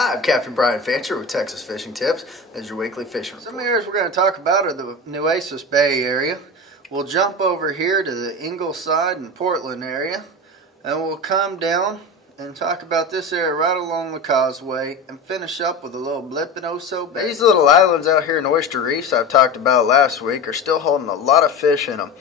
I'm Captain Brian Fancher with Texas Fishing Tips. This is your weekly fishing report. Some areas we're going to talk about are the Nueces Bay area. We'll jump over here to the Ingleside and Portland area, and we'll come down and talk about this area right along the causeway and finish up with a little blip in Oso Bay. These little islands out here in Oyster Reefs I've talked about last week are still holding a lot of fish in them.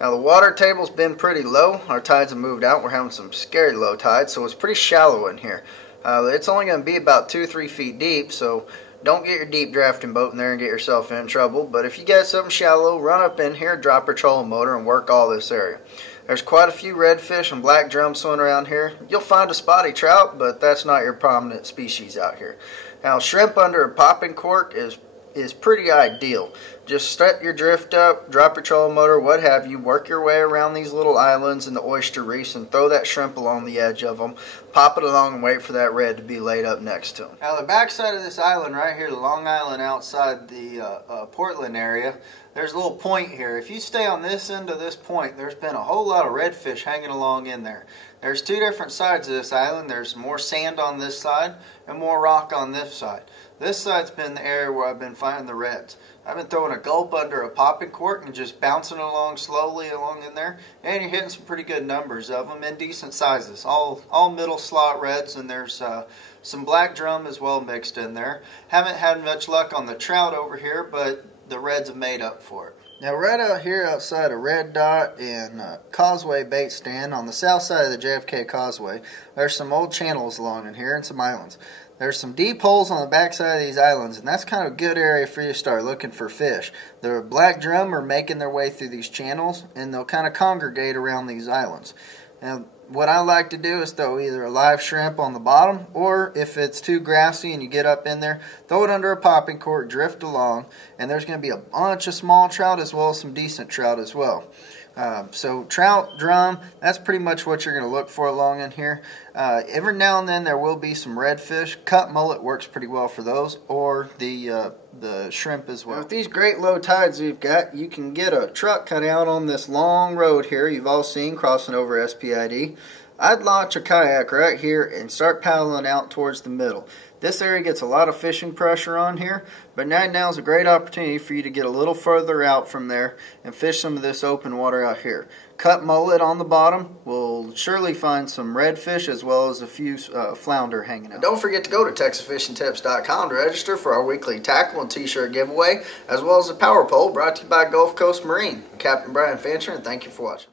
Now the water table's been pretty low. Our tides have moved out. We're having some scary low tides, so it's pretty shallow in here. It's only going to be about 2-3 feet deep, so don't get your deep drafting boat in there and get yourself in trouble. But if you get something shallow, run up in here, drop your trolling motor, and work all this area. There's quite a few redfish and black drum swimming around here. You'll find a spotty trout, but that's not your prominent species out here. Now, shrimp under a popping cork is pretty ideal. Just set your drift up, drop your trolling motor, what have you, work your way around these little islands in the oyster reefs and throw that shrimp along the edge of them, pop it along and wait for that red to be laid up next to them. Now the back side of this island right here, the Long Island outside the Portland area, there's a little point here. If you stay on this end of this point, there's been a whole lot of redfish hanging along in there. There's two different sides of this island. There's more sand on this side and more rock on this side. This side's been the area where I've been finding the reds. I've been throwing a gulp under a popping cork and just bouncing along slowly along in there, and you're hitting some pretty good numbers of them in decent sizes. All middle slot reds, and there's some black drum as well mixed in there. Haven't had much luck on the trout over here, but the reds have made up for it. Now right out here outside of Red Dot and Causeway Bait Stand on the south side of the JFK Causeway, there's some old channels along in here and some islands. There's some deep holes on the backside of these islands, and that's kind of a good area for you to start looking for fish. The black drum are making their way through these channels, and they'll kind of congregate around these islands. Now, what I like to do is throw either a live shrimp on the bottom, or if it's too grassy and you get up in there, throw it under a popping cork, drift along, and there's going to be a bunch of small trout as well as some decent trout as well. So trout, drum, that's pretty much what you're going to look for along in here. Every now and then there will be some redfish. Cut mullet works pretty well for those, or the shrimp as well. Now, with these great low tides you've got, you can get a truck cut out on this long road here you've all seen crossing over SPID. I'd launch a kayak right here and start paddling out towards the middle. This area gets a lot of fishing pressure on here, but now is a great opportunity for you to get a little further out from there and fish some of this open water out here. Cut mullet on the bottom will surely find some redfish as well as a few flounder hanging out. Don't forget to go to TexasFishingTips.com to register for our weekly tackle and t-shirt giveaway, as well as the power pole brought to you by Gulf Coast Marine. I'm Captain Brian Fancher, and thank you for watching.